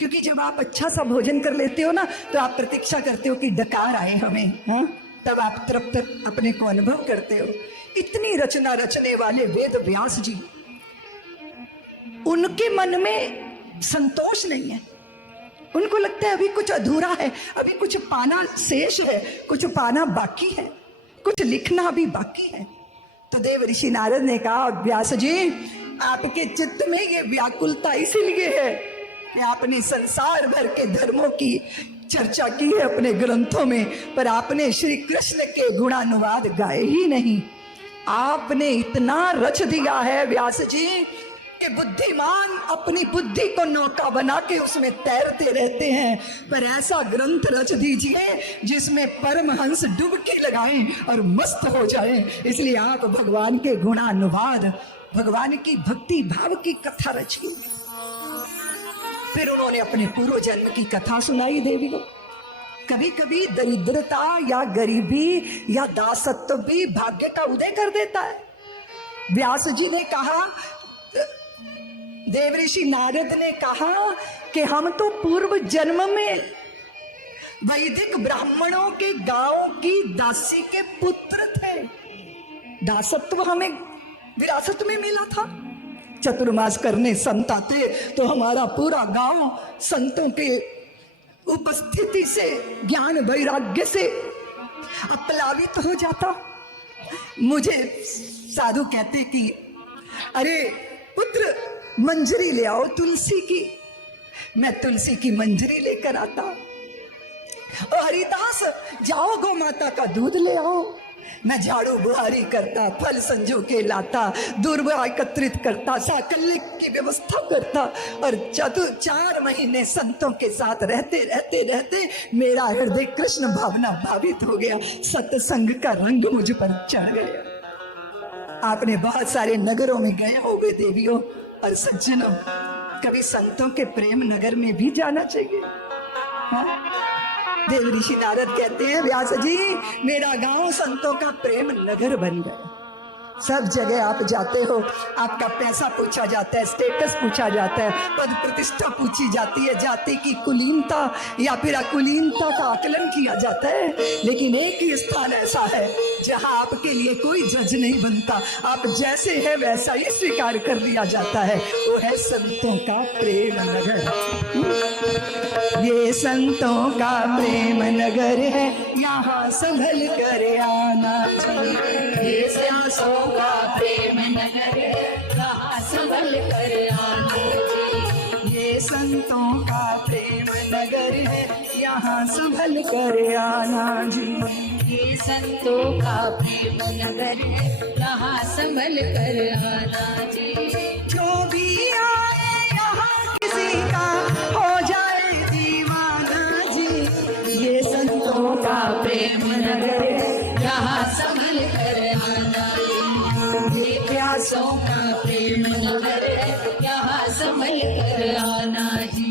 क्योंकि जब आप अच्छा सा भोजन कर लेते हो ना तो आप प्रतीक्षा करते हो कि डकार आए हमें, हाँ, तब आप तृप्त अपने को अनुभव करते हो। इतनी रचना रचने वाले वेद व्यास जी, उनके मन में संतोष नहीं है। उनको लगता है अभी कुछ अधूरा है, अभी कुछ पाना शेष है, कुछ पाना बाकी है, कुछ लिखना भी बाकी है। तो देव ऋषि नारद ने कहा, व्यास जी आपके चित्त में ये व्याकुलता इसीलिए है कि आपने संसार भर के धर्मों की चर्चा की है अपने ग्रंथों में, पर आपने श्री कृष्ण के गुणानुवाद गाए ही नहीं। आपने इतना रच दिया है व्यास जी कि बुद्धिमान अपनी बुद्धि को नौका बना के उसमें तैरते रहते हैं, पर ऐसा ग्रंथ रच दीजिए जिसमें परमहंस डुबकी लगाएं और मस्त हो जाएं। इसलिए आप भगवान के गुणानुवाद, भगवान की भक्ति भाव की कथा रचिए। फिर उन्होंने अपने पूर्व जन्म की कथा सुनाई देवी को। कभी कभी दरिद्रता या गरीबी या दासत्व भी भाग्य का उदय कर देता है। व्यास जी ने कहा, देवऋषि नारद ने कहा कि हम तो पूर्व जन्म में वैदिक ब्राह्मणों के गांव की दासी के पुत्र थे। दासत्व हमें विरासत में मिला था। चतुर्मास करने संत आते तो हमारा पूरा गांव संतों के उपस्थिति से, ज्ञान वैराग्य से अपलावित हो जाता। मुझे साधु कहते कि अरे पुत्र मंजरी ले आओ तुलसी की। मैं तुलसी की मंजरी लेकर आता। और हरिदास जाओ गौ माता का दूध ले आओ। मैं झाड़ू बुहारी करता, फल संजो के लाता, दुर्वा एकत्रित करता, साकल्य की व्यवस्था करता। और 4 महीने संतों के साथ रहते रहते रहते मेरा हृदय कृष्ण भावना भावित हो गया। सत्संग का रंग मुझ पर चढ़ गया। आपने बहुत सारे नगरों में गए होंगे देवियों और सज्जनों, कभी संतों के प्रेम नगर में भी जाना चाहिए। हाँ? देव ऋषि नारद कहते हैं, व्यास जी मेरा गांव संतों का प्रेम नगर बन गया। सब जगह आप जाते हो, आपका पैसा पूछा जाता है, स्टेटस पूछा जाता है, पद प्रतिष्ठा पूछी जाती है, जाति की कुलीनता या फिर अकुलीनता का आकलन किया जाता है। लेकिन एक ही स्थान ऐसा है जहां आपके लिए कोई जज नहीं बनता, आप जैसे है वैसा ही स्वीकार कर लिया जाता है। वो है संतों का प्रेम नगर। ये संतों का प्रेम नगर है, यहाँ संभल कर आना चाहिए। ये संतों का प्रेम नगर है, यहाँ संभल कर आना चाहिए। ये संतों का प्रेम नगर है, यहाँ संभल कर आना जी। ये संतों का प्रेम नगर है, यहाँ संभल कर आना जी। जो भी आए यहाँ किसी का हो जाए दीवाना जी। ये संतों का प्रेम नगर है, यहाँ संभल कर आना जी। ये प्यासों का प्रेम नगर है, यहाँ संभल कर आना जी।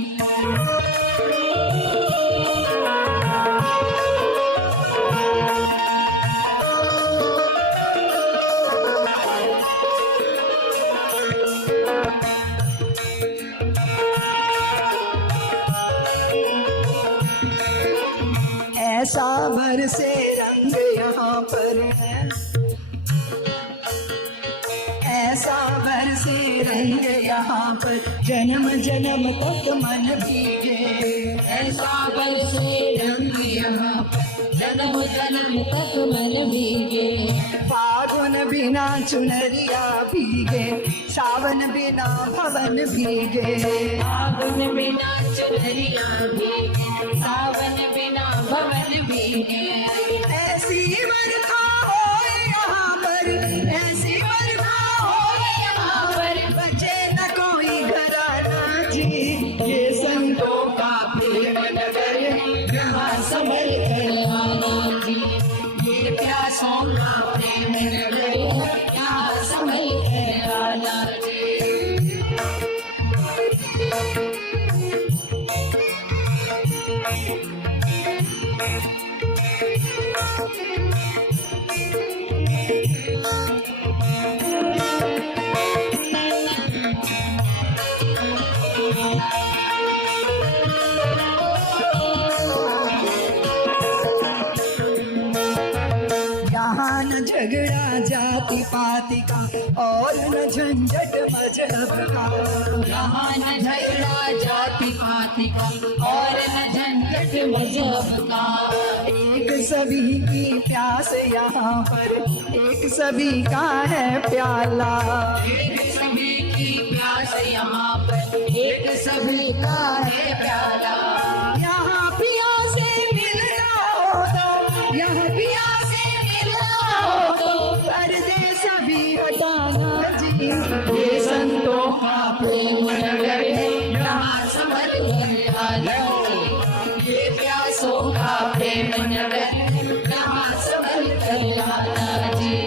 ऐसा भर से रंग यहाँ पर है, ऐसा भर से रंग यहाँ पर, जन्म जन्म तक मन भीगे। ऐसा बल से रंग यहाँ पर, जन्म जन्म तक मन भीगे। फागुन बिना चुनरिया भीगे, सावन बिना भवन भीगे। फागुन बिना चुनरिया भीगे, सावन बिना भवन भीगे। ऐसी बरखा हो यहाँ पर, ऐसी बरखा हो यहाँ पर, बचे न कोई घराना जी। ये संतों का प्रेम नगर है, यहाँ संभल कर आना जी। ये प्यासों का प्रेम नगर है, यहाँ संभल कर आना जी। झगड़ा जाति पाति का और न झंझट मजहब का। यहाँ न झगड़ा जाति पाति का और न झंझट मजहब का। एक सभी की प्यास यहाँ पर, एक सभी का है प्याला। एक सभी की प्यास यहाँ पर, एक सभी का है प्याला। यहाँ पिया से मिलना हो तो, यहाँ पिया से मिलना हो तो पर्दे सभी हटाना जी। ये संतों का प्रेम नगर है, यहाँ संभल कर आना जी। ये प्यासों का प्रेम नगर है, यहाँ संभल कर आना जी।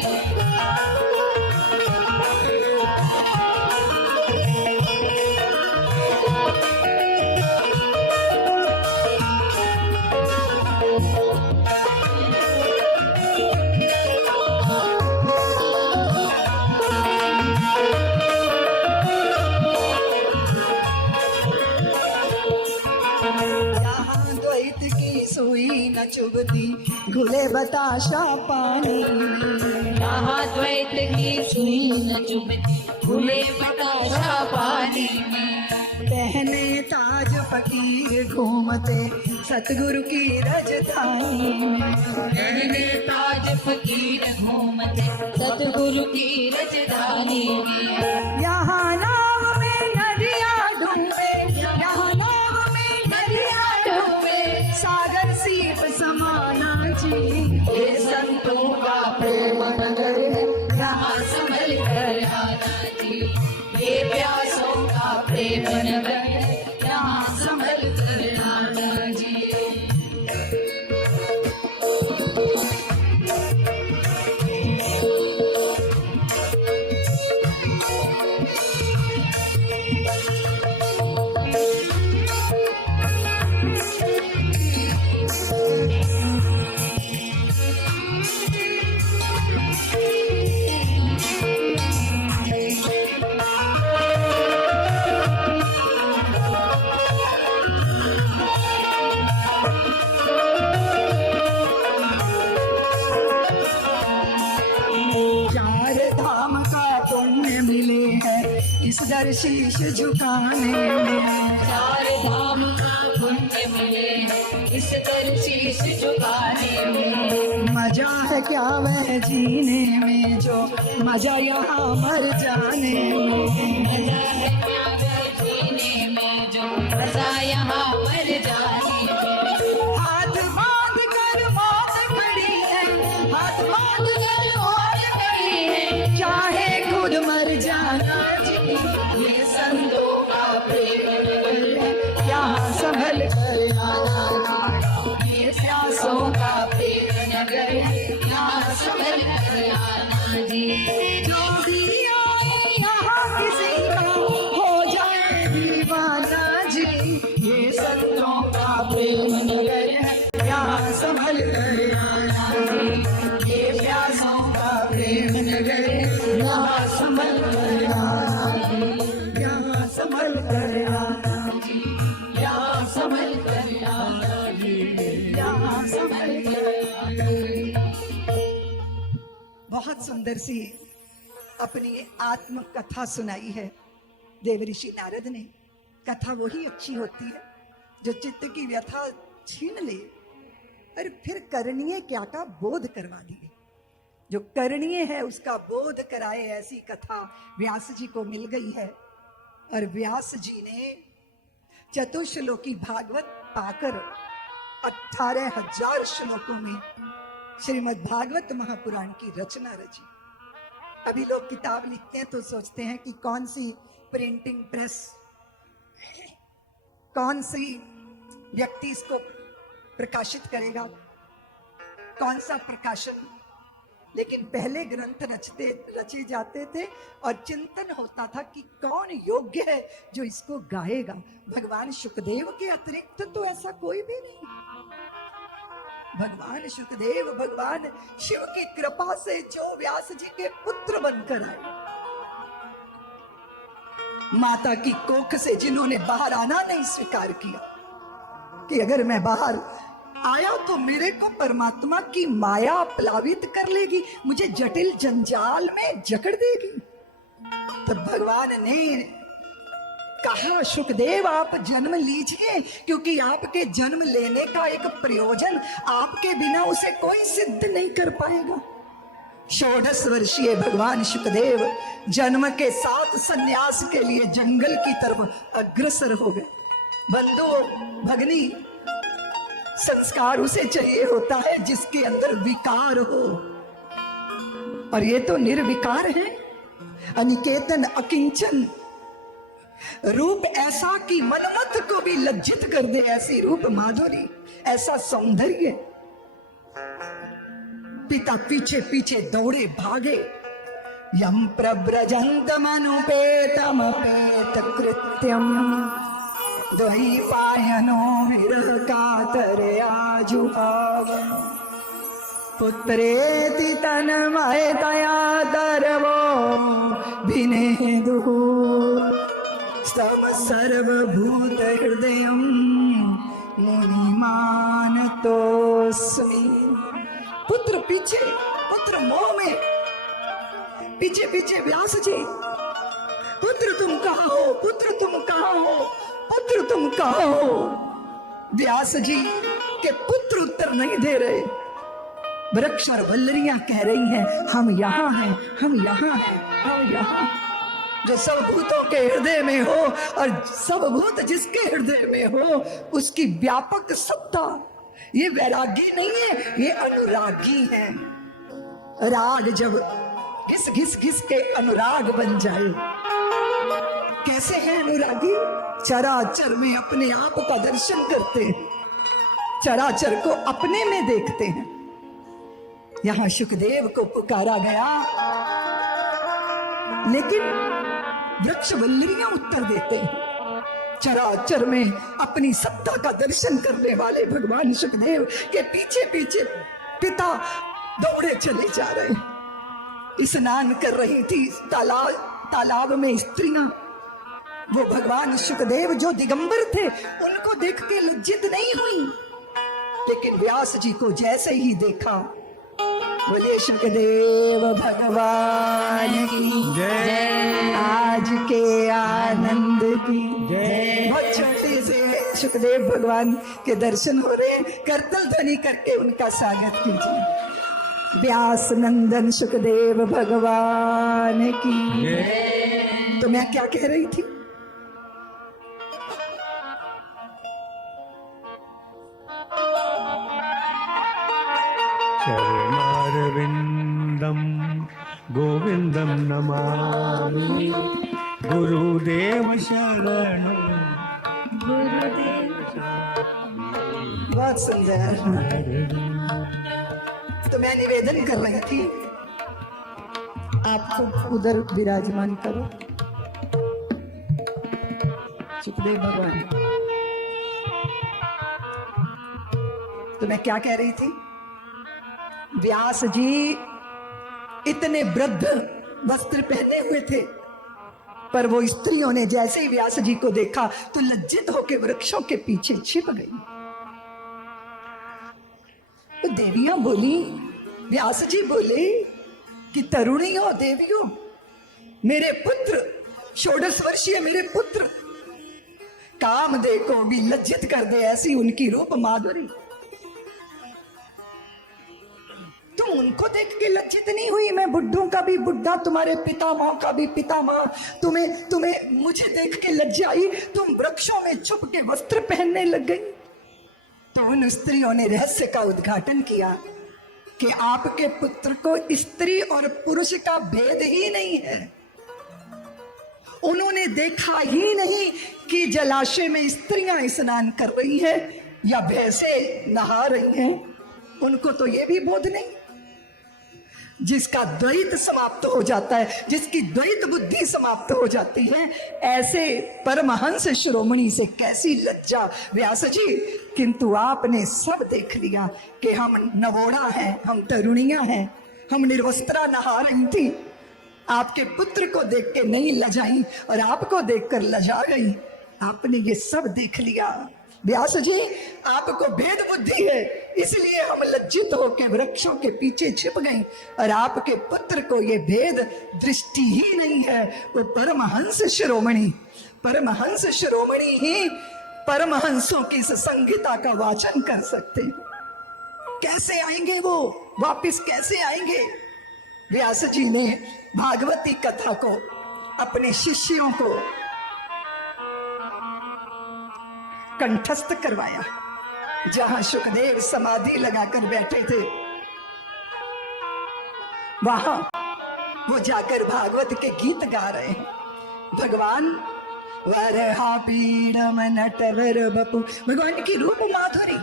यहाँ द्वैत की सुई न चुभती घुले बताशा पानी। यहाँ द्वैत की सुई न चुभती खुले बताशा पानी में। पहने ताज फकीर घूमते सतगुरु की राजधानी में। पहने ताज फकीर घूमते सतगुरु की राजधानी में। यहाँ नाव में नदियाँ डूबे, यहाँ नाव में नदियाँ डूबे सागर सीप समाना जी। ये संतों का प्रेम नगर है, यहाँ संभल कर आना जी। ये प्यासों का प्रेम नगर है, यहाँ संभल कर आना जी। चार धाम का पुण्य मिले है इस दर शीश झुकाने में। चार धाम का पुण्य मिले इस दर शीश झुकाने में। मजा है क्या वह जीने में जो मजा यहाँ मर जाने में। मजा है क्या घर जीने में जो मजा यहाँ मर जाने में। हाथ बांध कर मौत खड़ी है, हाथ बांध कर मौत खड़ी है, चाहे खुद मर जाना जी। ये संतों का प्रेम नगर है, यहाँ संभल कर आना ये प्यासों का प्रेम नगर है, यहाँ संभल कर आना जी। जो भी आए यहाँ किसी का हो जाए दीवाना जी। ये संतों का प्रेम नगर है, यहाँ संभल कर आना जी। ये प्यासों का प्रेम नगर है, यहाँ संभल कर आना जी। यहाँ संभल कर आना जी, यहाँ संभल कर आना जी। यहाँ संभल कर आना जी। बहुत सुंदर सी अपनी आत्म कथा सुनाई है देव ऋषि नारद ने। कथा वही अच्छी होती है जो चित्त की व्यथा छीन ले और फिर करणीय क्या का बोध करवा दिए। जो करणीय है उसका बोध कराए, ऐसी कथा व्यास जी को मिल गई है। और व्यास जी ने चतुश्लोकी भागवत पाकर 18,000 श्लोकों में श्रीमद् भागवत महापुराण की रचना रची। अभी लोग किताब लिखते हैं तो सोचते हैं कि कौन सी प्रिंटिंग प्रेस, कौन सी व्यक्ति इसको प्रकाशित करेगा, कौन सा प्रकाशन। लेकिन पहले ग्रंथ रचे जाते थे और चिंतन होता था कि कौन योग्य है जो इसको गाएगा। भगवान शुकदेव के अतिरिक्त तो ऐसा कोई भी नहीं। भगवान शुकदेव भगवान शिव की कृपा से जो व्यास जी के पुत्र बनकर आए, माता की कोख से जिन्होंने बाहर आना नहीं स्वीकार किया कि अगर मैं बाहर आया तो मेरे को परमात्मा की माया प्लावित कर लेगी, मुझे जटिल जंजाल में जकड़ देगी। तब भगवान ने कहा, सुखदेव आप जन्म लीजिए, क्योंकि आपके जन्म लेने का एक प्रयोजन आपके बिना उसे कोई सिद्ध नहीं कर पाएगा। 16 वर्षीय भगवान सुखदेव जन्म के साथ सन्यास के लिए जंगल की तरफ अग्रसर हो गए। बंधु भगनी, संस्कार उसे चाहिए होता है जिसके अंदर विकार हो, और ये तो निर्विकार है, अनिकेतन अकिंचन, रूप ऐसा कि मनमत को भी लज्जित कर दे, ऐसी रूप माधुरी, ऐसा सौंदर्य। पिता पीछे पीछे दौड़े भागे। यम प्रव्रजन्तमनुपेतमपेत कृत्यम द्वैपायनो विरह कातरया जुहाव। पुत्रेति तन्मयतया दर्वो भिनेदुः स्तम सर्वभूत हृदयं मुनिमानतोऽस्मि। पुत्र पीछे, पुत्र मोह में, पीछे पीछे व्यास जी, पुत्र तुम कहाँ हो, पुत्र तुम कहाँ हो, पुत्र तुम कहाँ हो। व्यास जी के पुत्र उत्तर नहीं दे रहे। वृक्ष और वल्लरियां कह रही हैं, हम यहाँ हैं, हम यहाँ हैं, हम यहाँ। जो सब भूतों के हृदय में हो, और सब भूत जिसके हृदय में हो, उसकी व्यापक सत्ता। ये वैरागी नहीं है, ये अनुरागी है। राग जब घिस घिस घिस के अनुराग बन जाए। कैसे हैं अनुरागी? चराचर में अपने आप का दर्शन करते हैं, चराचर को अपने में देखते हैं। यहां सुखदेव को पुकारा गया, लेकिन वृक्ष वल्लरियां उत्तर देते हैं। चराचर में अपनी सत्ता का दर्शन करने वाले भगवान सुखदेव के पीछे पीछे पिता दौड़े चले जा रहे। स्नान कर रही थी तालाब में स्त्रियां। वो भगवान सुखदेव जो दिगंबर थे, उनको देख के लज्जित नहीं हुई, लेकिन व्यास जी को जैसे ही देखा, बोले सुखदेव भगवान की जय, आज के आनंद की जय। बहुत छोटे से सुखदेव भगवान के दर्शन हो रहे, करतल ध्वनि करके उनका स्वागत कीजिए। व्यास नंदन सुखदेव भगवान की जय। तो मैं क्या कह रही थी? चरणारविन्दं गोविन्दं नमामि। गुरुदेव शरणं बहुत सुंदर। तो मैं निवेदन कर रही थी, आपको उधर विराजमान करो सुखदेव भगवान। तो मैं क्या कह रही थी? व्यास जी इतने वृद्ध वस्त्र पहने हुए थे, पर वो स्त्रियों ने जैसे ही व्यास जी को देखा तो लज्जित होकर वृक्षों के पीछे छिप गई। तो देवियां बोली, व्यास जी बोले कि तरुणियों, देवियों, मेरे पुत्र 16 वर्षीय मेरे पुत्र कामदेव को भी लज्जित कर दे, ऐसी उनकी रूप माधुरी। तुम उनको देख के लज्जित नहीं हुई? मैं बुड्ढों का भी बुड्ढा, तुम्हारे पितामह का भी पितामह, तुम्हें मुझे देख के लज्जा आई, तुम वृक्षों में छुप के वस्त्र पहनने लग गई। तो उन स्त्रियों ने रहस्य का उद्घाटन किया कि आपके पुत्र को स्त्री और पुरुष का भेद ही नहीं है। उन्होंने देखा ही नहीं कि जलाशय में स्त्रियां स्नान कर रही हैं या भैंसे नहा रही हैं। उनको तो ये भी बोध नहीं। जिसका द्वैत समाप्त हो जाता है, जिसकी द्वैत बुद्धि समाप्त हो जाती है, ऐसे परमहंस शिरोमणि से कैसी लज्जा व्यास जी। किंतु आपने सब देख लिया कि हम नवोड़ा हैं, हम तरुणियां हैं, हम निर्वस्त्रा नहा रही थी। आपके पुत्र को देख के नहीं लजाई और आपको देखकर लजा गई। आपने ये सब देख लिया। व्यास जी, आपको भेद बुद्धि है, इसलिए हम लज्जित होकर वृक्षों के पीछे छिप गए, और आपके पुत्र को ये भेद दृष्टि ही नहीं है। वो परमहंस शिरोमणि ही परमहंसों की इस संहिता का वाचन कर सकते हैं। कैसे आएंगे वो वापिस, कैसे आएंगे? व्यास जी ने भागवती कथा को अपने शिष्यों को कंठस्थ करवाया। जहां सुखदेव समाधि लगाकर बैठे थे, वहां वो जाकर भागवत के गीत गा रहे हैं। भगवान वरहा पीड़म नटवर बपु, भगवान की रूप माधुरी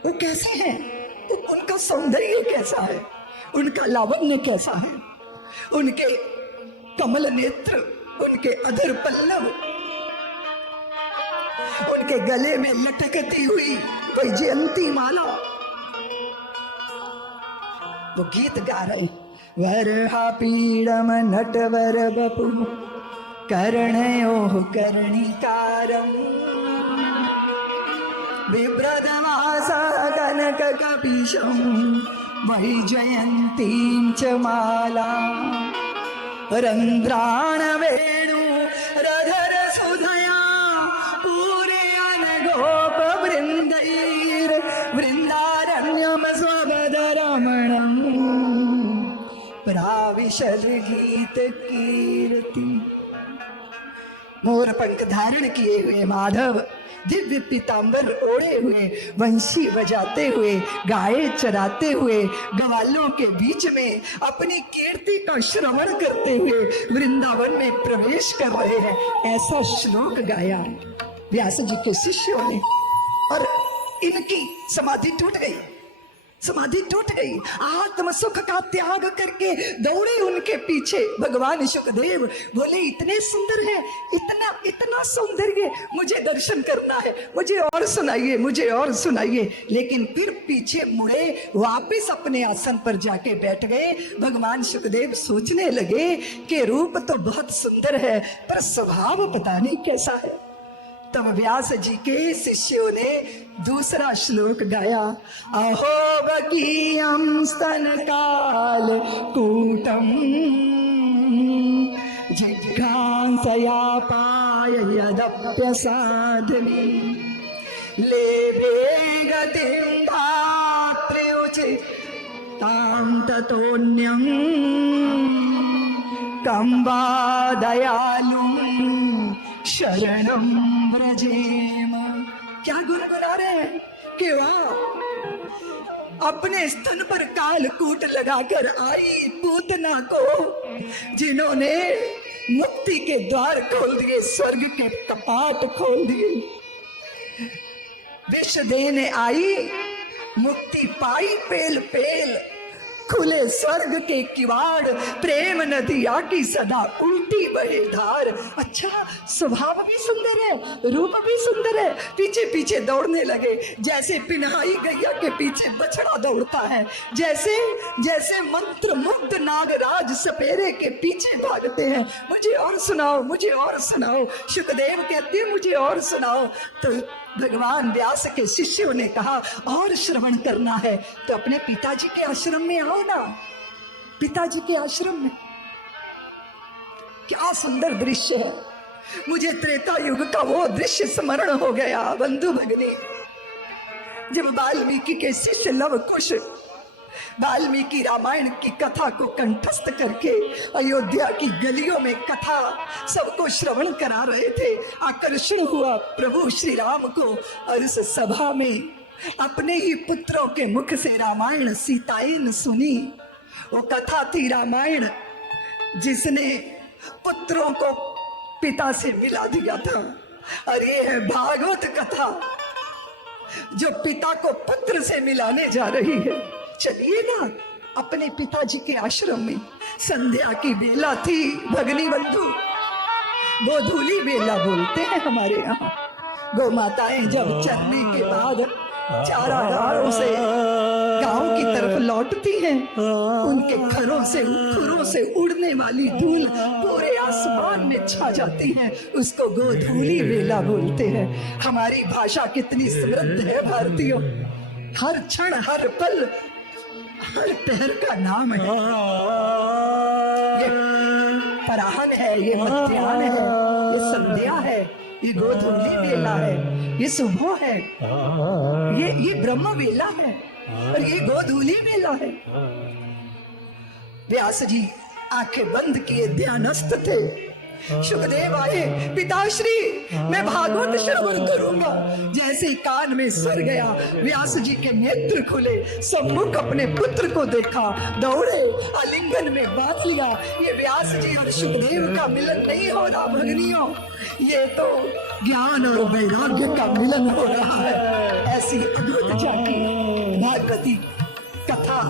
वो कैसे हैं, उनका सौंदर्य कैसा है, उनका लावण्य कैसा है, उनके कमल नेत्र, उनके अधर पल्लव, उनके गले में लटकती हुई वैजयंती माला। वो गीत गा रहे, वरहा पीड़म नटवर बपु कर्णयोः कर्णिकारम् बिभ्रदवासा कनककपीशं वैजयन्तीं च माला रन्ध्राण वेणु रधर सुधया पूरयन् गोपवृन्दैर् वृन्दारण्यं स्वपदरमणं प्राविशद गीत कीर्ति। मोर पंख धारण किए हुए माधव दिव्य पीतांबर ओढ़े हुए, वंशी बजाते हुए, गाय चराते हुए, ग्वालों के बीच में अपनी कीर्ति का श्रवण करते हुए वृंदावन में प्रवेश कर रहे हैं। ऐसा श्लोक गाया व्यास जी के शिष्यों ने, और इनकी समाधि टूट गई, समाधि टूट गई। आत्म सुख का त्याग करके दौड़े उनके पीछे। भगवान सुखदेव बोले, इतने सुंदर है, इतना इतना सौंदर्य, मुझे दर्शन करना है, मुझे और सुनाइए, मुझे और सुनाइए। लेकिन फिर पीछे मुड़े, वापस अपने आसन पर जाके बैठ गए। भगवान सुखदेव सोचने लगे कि रूप तो बहुत सुंदर है, पर स्वभाव पता नहीं कैसा है। तब व्यास जी के शिष्यों ने दूसरा श्लोक गाया, अहो बकीयं स्तनकाल कूटम जिघ्रांसया पाय यदप्यसाधने लेभे गतिं धात्र्युचितां ततोऽन्यं कं वा दयालुं शरणं व्रजेम। क्या गुनगुना रहे हैं कि वाह, अपने स्तन पर कालकूट लगाकर आई पूतना को जिन्होंने मुक्ति के द्वार खोल दिए, स्वर्ग के कपाट खोल दिए, विष देने आई, मुक्ति पाई पेल पेल, खुले स्वर्ग के किवाड़, प्रेम नदिया की सदा उल्टी बहे धार। अच्छा, स्वभाव भी सुंदर है, रूप भी सुंदर है। पीछे पीछे दौड़ने लगे, जैसे पिन्हाई गैया के पीछे बछड़ा दौड़ता है, जैसे जैसे मंत्र मुग्ध नागराज सपेरे के पीछे भागते हैं। मुझे और सुनाओ, मुझे और सुनाओ। सुखदेव कहते हैं, मुझे और सुनाओ। तो भगवान व्यास के शिष्यों ने कहा, और श्रवण करना है तो अपने पिताजी के आश्रम में आओ ना। पिताजी के आश्रम में क्या सुंदर दृश्य है। मुझे त्रेता युग का वो दृश्य स्मरण हो गया। बंधु भगनी, जब वाल्मीकि के शिष्य लव कुश वाल्मीकि रामायण की कथा को कंठस्थ करके अयोध्या की गलियों में कथा सबको श्रवण करा रहे थे, आकर्षण हुआ प्रभु श्री राम को। और इस सभा में अपने ही पुत्रों के मुख से रामायण सीताएं सुनी। वो कथा थी रामायण, जिसने पुत्रों को पिता से मिला दिया था। और ये है भागवत कथा, जो पिता को पुत्र से मिलाने जा रही है। चलिए ना अपने पिताजी के आश्रम में। संध्या की बेला थी भगनी बंधु, गोधूली बेला बोलते हैं हमारे यहाँ। गौ माताएं जब चरने के बाद चारा डालों से गांव की तरफ लौटती हैं, उनके खुरों से उड़ने वाली धूल पूरे आसमान में छा जाती है, उसको गोधूली बेला बोलते हैं। हमारी भाषा कितनी समृद्ध है भारतीयों, हर क्षण हर पल हर पहर का नाम है। ये पराहन है, ये मध्याह्न है, ये संध्या है, ये गोधूली बेला है, ये सुबह है, ये ब्रह्म बेला है और ये गोधूली बेला है। व्यास जी आंखें बंद किए ध्यानस्थ थे। सुखदेव आए, पिताश्री मैं भागवत श्रवण करूंगा। जैसे कान में सुर गया, व्यास जी के नेत्र खुले, सम्मुख अपने पुत्र को देखा, दौड़े, आलिंगन में बांध लिया। ये व्यास जी और सुखदेव का मिलन नहीं हो रहा भगनियों, ये तो ज्ञान और वैराग्य का मिलन हो रहा है। ऐसी अद्भुत जाति भागवती कथा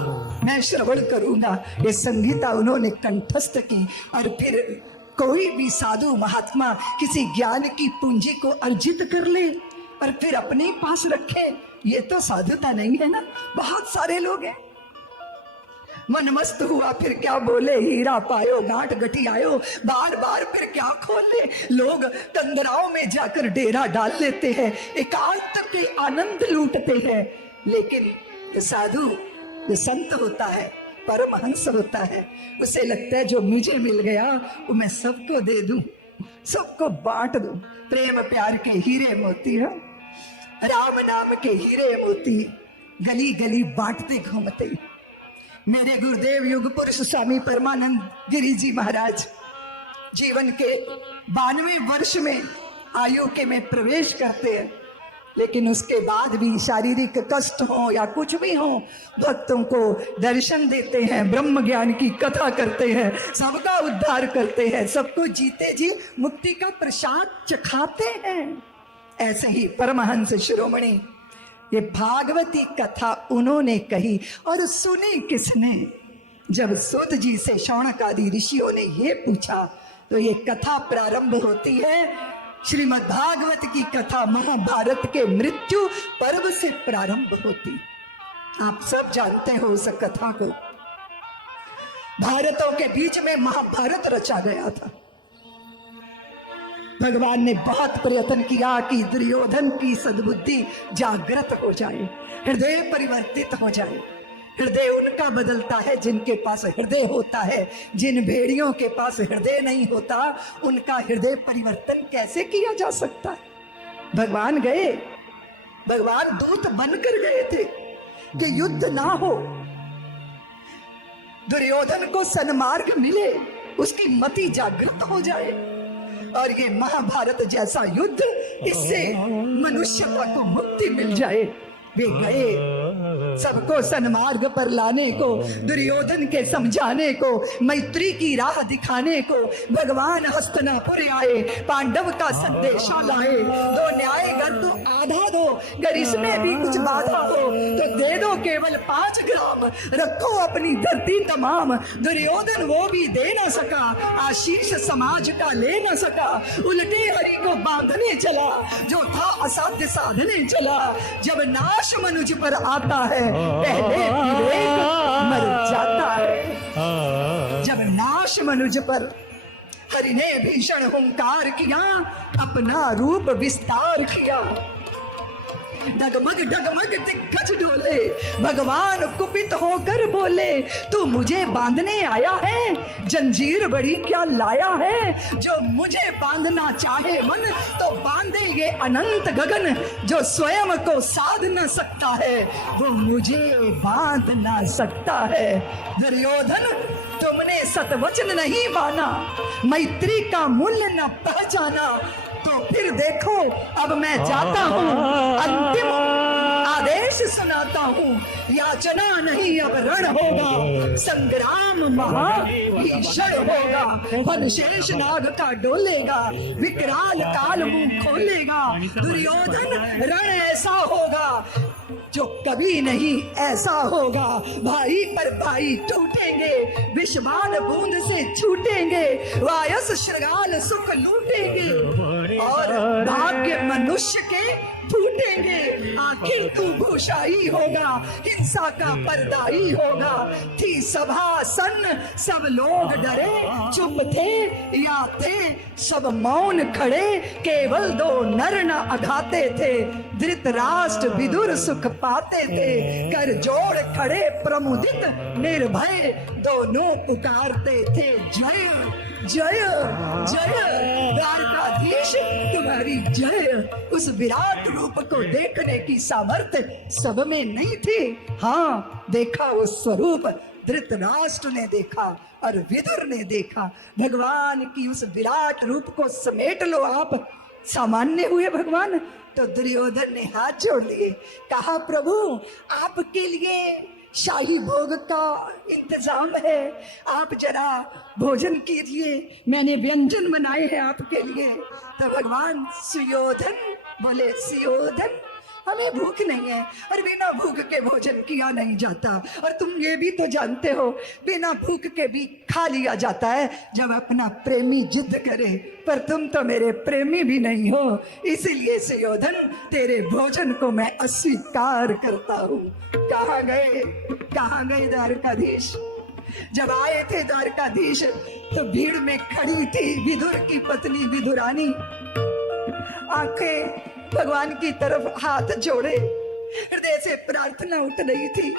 मैं श्रवण करूंगा। ये संगीता उन्होंने कंठस्थ की। और फिर कोई भी साधु महात्मा किसी ज्ञान की पूंजी को अर्जित कर ले और फिर अपने पास रखे, ये तो साधुता नहीं है ना। बहुत सारे लोग हैं, मन मस्त हुआ फिर क्या बोले, हीरा पायो गांठ गठी आयो, बार बार फिर क्या खोल ले। लोग तंदराओं में जाकर डेरा डाल लेते हैं, एकांत के आनंद लूटते हैं। लेकिन ये साधु, ये संत होता है, परमहंस होता है, उसे लगता है जो मुझे मिल गया वो मैं सबको दे दूं, सबको बांट दूं। प्रेम प्यार के हीरे मोती है, राम नाम के हीरे मोती गली गली बांटते घूमते। मेरे गुरुदेव युग पुरुष स्वामी परमानंद गिरी जी महाराज जीवन के 92वें वर्ष में आयु के में प्रवेश करते हैं, लेकिन उसके बाद भी शारीरिक कष्ट हो या कुछ भी हो, भक्तों को दर्शन देते हैं, ब्रह्म ज्ञान की कथा करते हैं, सबका उद्धार करते हैं, सबको जीते जी मुक्ति का प्रसाद चखाते हैं। ऐसे ही परमहंस शिरोमणि, ये भागवती कथा उन्होंने कही और सुनी किसने? जब सूत जी से शौनक आदि ऋषियों ने ये पूछा तो ये कथा प्रारंभ होती है। श्रीमद् भागवत की कथा महाभारत के मृत्यु पर्व से प्रारंभ होती। आप सब जानते हो उस कथा को। भारतों के बीच में महाभारत रचा गया था। भगवान ने बहुत प्रयत्न किया कि दुर्योधन की सद्बुद्धि जागृत हो जाए, हृदय परिवर्तित हो जाए। हृदय उनका बदलता है जिनके पास हृदय होता है। जिन भेड़ियों के पास हृदय नहीं होता, उनका हृदय परिवर्तन कैसे किया जा सकता है? भगवान गए, भगवान दूत बनकर गए थे कि युद्ध ना हो, दुर्योधन को सन्मार्ग मिले, उसकी मति जागृत हो जाए। और ये महाभारत जैसा युद्ध, इससे मनुष्यता को मुक्ति मिल जाए। वे गए सबको सन्मार्ग पर लाने को, दुर्योधन के समझाने को, मैत्री की राह दिखाने को। भगवान हस्तिनापुर आए, पांडव का संदेशा लाए। दो न्याय गर तो आधा दो, गर इसमें भी कुछ बाधा हो तो दे दो केवल 5 ग्राम, रखो अपनी धरती तमाम। दुर्योधन वो भी दे ना सका, आशीष समाज का ले ना सका, उल्टे हरि को बांधने चला, जो था असाध्य साधने चला। जब नाश मनुष्य पर आता है, पहले विवेक मर जाता है। जब नाश मनुष्य पर हरि ने भीषण हुंकार किया, अपना रूप विस्तार किया। डगमग डगमग दिग्गज डोले, भगवान कुपित होकर बोले, तू मुझे बांधने आया है, जंजीर बड़ी क्या लाया है? जो मुझे बांधना चाहे मन, तो बांधे ये अनंत गगन। जो स्वयं को साध न सकता है, वो मुझे बांध ना सकता है। दुर्योधन, तुमने सतवचन नहीं माना, मैत्री का मूल्य न पहचाना, तो फिर देखो अब मैं जाता हूँ, अंतिम आदेश सुनाता हूँ। याचना नहीं अब रण होगा, संग्राम महाभीषण होगा। फन शेष नाग का डोलेगा, विकराल काल मुंह खोलेगा। दुर्योधन, रण ऐसा होगा जो कभी नहीं ऐसा होगा। भाई पर भाई टूटेंगे, विषबान बूंद से छूटेंगे, वायस श्रृगाल सुख लूटेंगे और भाग्य मनुष्य के फूटेंगे। कहेंगे आखिर तू भूषाई होगा, हिंसा का पर्दाई होगा। थी सभा सन्न, सब लोग डरे, चुप थे या थे सब मौन खड़े। केवल दो नर न अघाते थे, धृतराष्ट्र विदुर सुख पाते थे। कर जोड़ खड़े प्रमुदित निर्भय, दोनों पुकारते थे जय जय जय। द्वारकाधीश तुम्हारी जय। उस विराट रूप को देखने की सामर्थ्य सब में नहीं थी। हाँ, देखा वो स्वरूप धृतराष्ट्र ने देखा और विदुर ने देखा। भगवान की उस विराट रूप को समेट लो आप। सामान्य हुए भगवान तो दुर्योधन ने हाथ जोड़ लिए, कहा प्रभु आपके लिए शाही भोग का इंतजाम है, आप जरा भोजन कीजिए, मैंने व्यंजन बनाए हैं आपके लिए। तो भगवान सुयोधन बोले, सुयोधन हमें भूख नहीं है और बिना भूख के भोजन किया नहीं जाता। और तुम ये भी तो जानते हो बिना भूख के भी खा लिया जाता है जब अपना प्रेमी जिद करे। पर तुम तो मेरे प्रेमी भी नहीं हो, इसीलिए सुयोधन तेरे भोजन को मैं अस्वीकार करता हूँ। कहाँ गए द्वारकाधीश? जब आए थे द्वारकाधीश तो भीड़ में खड़ी थी विदुर की पत्नी विदुरानी, आंखें भगवान की तरफ हाथ जोड़े, हृदय से प्रार्थना उठ रही थी,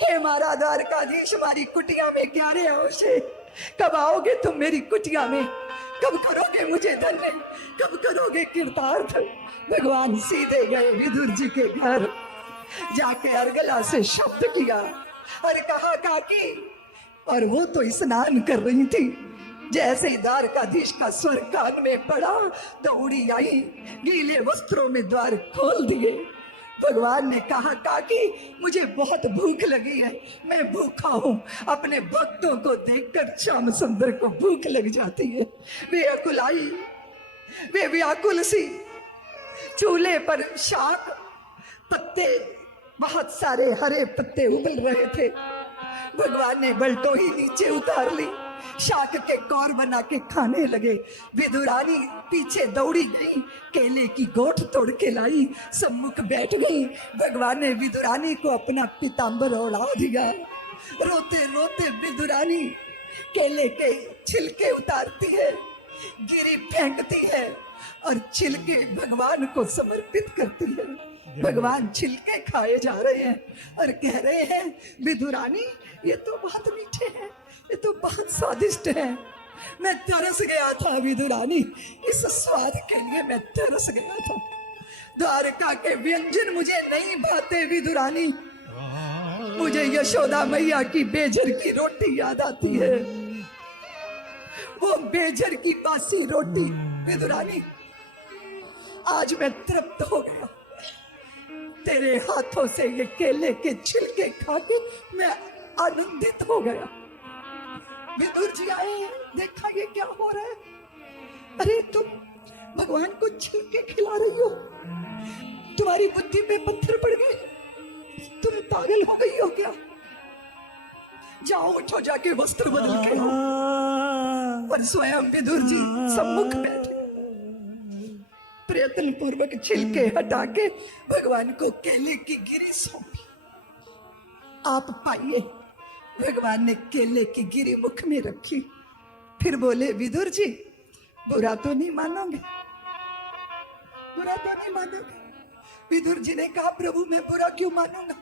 हे हमारा द्वारकाधीश हमारी कुटिया में क्या रे होशे, कब आओगे तुम मेरी कुटिया में, कब करोगे मुझे धन्य, कब करोगे कृतार्थ। भगवान सीधे गए विदुर जी के घर, जाके अर्गला से शब्द किया और कहा काकी, और वो तो स्नान कर रही थी। जैसे ही द्वारकाधीश का स्वर कान में पड़ा दौड़ी आई, गीले वस्त्रों में द्वार खोल दिए। भगवान ने कहा काकी मुझे बहुत भूख लगी है, मैं भूखा हूँ। अपने भक्तों को देखकर श्याम सुंदर को भूख लग जाती है। वे अकुलाई, वे व्याकुल सी, चूल्हे पर शाक पत्ते, बहुत सारे हरे पत्ते उबल रहे थे। भगवान ने बल्टोही नीचे उतार ली, शाक के कौर बना के खाने लगे। विदुरानी पीछे दौड़ी गई, केले की गोठ तोड़ के लाई, सम्मुख बैठ गई। भगवान ने विदुरानी को अपना पीतांबर ओढ़ा दिया। रोते रोते विदुरानी केले के छिलके उतारती है, गिरी फेंकती है और छिलके भगवान को समर्पित करती है। भगवान छिलके खाए जा रहे हैं और कह रहे हैं विदुरानी ये तो बहुत मीठे हैं, ये तो बहुत स्वादिष्ट है। मैं तरस गया था विदुरानी, इस स्वाद के लिए मैं तरस गया था। द्वारका के व्यंजन मुझे नहीं भाते विदुरानी, मुझे यशोदा मैया की बेजर की रोटी याद आती है। वो बेजर की बासी रोटी विदुरानी, आज मैं तृप्त हो गया। तेरे हाथों से ये केले के छिलके खा के मैं आनंदित हो गया। विदुर जी आए, देखा ये क्या हो रहा है। अरे तुम भगवान को छिलके खिला रही हो, तुम्हारी बुद्धि में पत्थर पड़ गए, तुम पागल हो गई हो क्या? जाओ उठो, जाके वस्त्र बदल के आओ। और स्वयं विदुर जी सम्मुख बैठे, प्रयत्न पूर्वक छिलके हटा के भगवान को केले की गिरी सौंपी। आप पाइए। भगवान ने केले की गिरी मुख में रखी, फिर बोले विदुर जी बुरा तो नहीं मानोगे, बुरा तो नहीं मानोगे। विदुर जी ने कहा प्रभु मैं बुरा क्यों मानूंगा,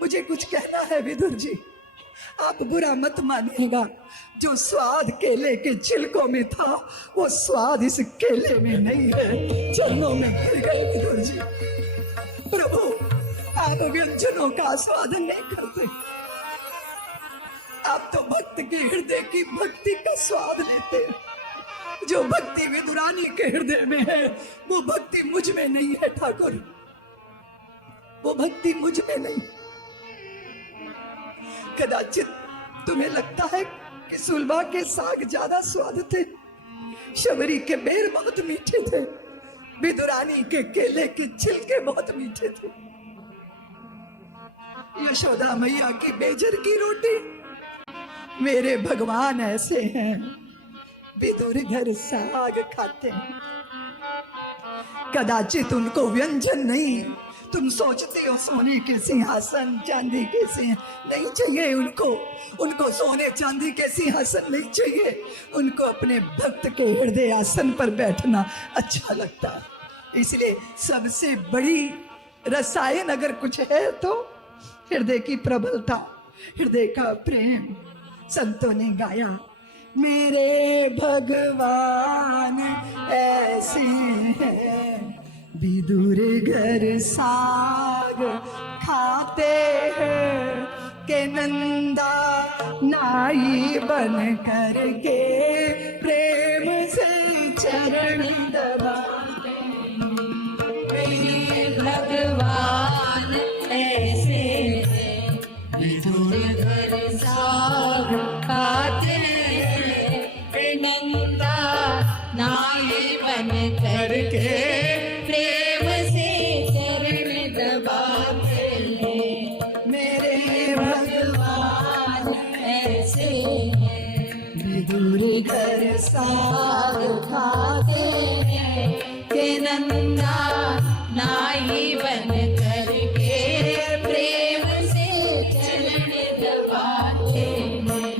मुझे कुछ कहना है। विदुर जी आप बुरा मत मानिएगा, जो स्वाद केले के छिलकों में था वो स्वाद इस केले में नहीं है। चरणों में गिर गए विदुर जी। प्रभु आप व्यंजनों का आस्वादन नहीं करते, आप तो भक्त के हृदय की भक्ति का स्वाद लेते। जो भक्ति विदुरानी के हृदय में है वो भक्ति मुझ में नहीं है ठाकुर, वो भक्ति मुझ में नहीं। कदाचित तुम्हें लगता है कि सुलभा के साग ज्यादा स्वाद थे, शबरी के बेर बहुत मीठे थे, विदुरानी के केले के छिलके बहुत मीठे थे, यशोदा मैया की बेजर की रोटी। मेरे भगवान ऐसे हैं, विदुर घर साग खाते हैं। कदाचित उनको व्यंजन नहीं तुम सोचते हो सोने के सिंहासन चांदी के सिंह नहीं चाहिए उनको, उनको सोने चांदी के सिंहासन नहीं चाहिए, उनको अपने भक्त के हृदय आसन पर बैठना अच्छा लगता है। इसलिए सबसे बड़ी रसायन अगर कुछ है तो हृदय की प्रबलता, हृदय का प्रेम। संतों ने गाया, मेरे भगवान ऐसे हैं, विदुर घर साग खाते हैं, के नंदा नाई बन कर के प्रेम से चरण दबाते मेरे भगवान ऐसे हैं, विदुर घर साग खाते हैं, नंदा नाई बन करके प्रेम से चरण दबाते हैं। मेरे भगवान ऐसे हैं, विदुर घर साग खाते हैं, के नंदा नाई बन करके प्रेम से चरण दबाते हैं।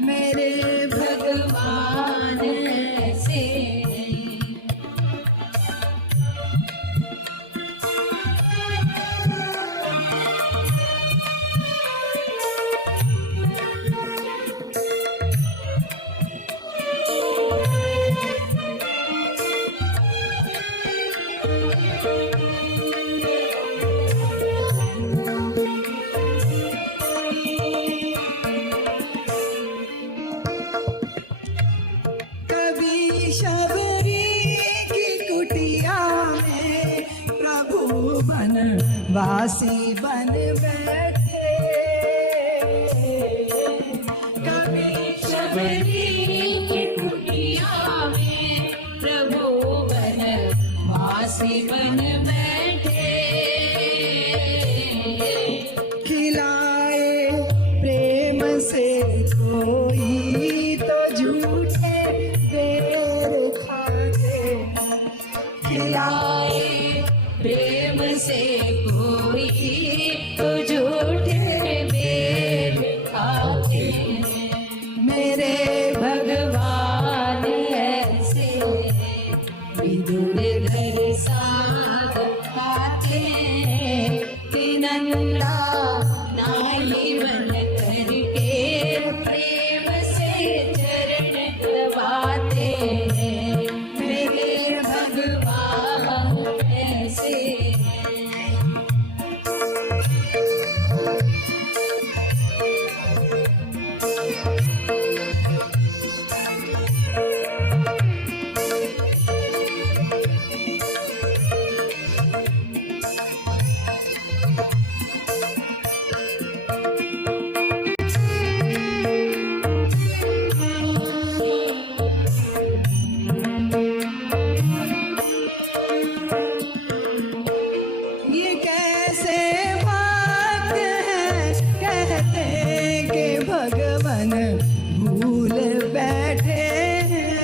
मेरे भगवान ऐसे हैं। कभी शबरी की कुटिया में प्रभु बन वासी बन बैठे, कभी शबरी की कुटिया में प्रभु बन वासी बन बैठे, खिलाए प्रेम से कोई तो झूठे बेर खाते, खिलाए खिलाए प्रेम से कोई तो झूठे बेर खाते हैं। मेरे भगवान ऐसे हैं, विदुर घर साग खाते हैं, कि नंदा नाई बन करके प्रेम से चरण दबाते हैं। मेरे भगवान ऐसे हैं। ये कैसे बात है कहते कि भगवान भूल बैठे हैं,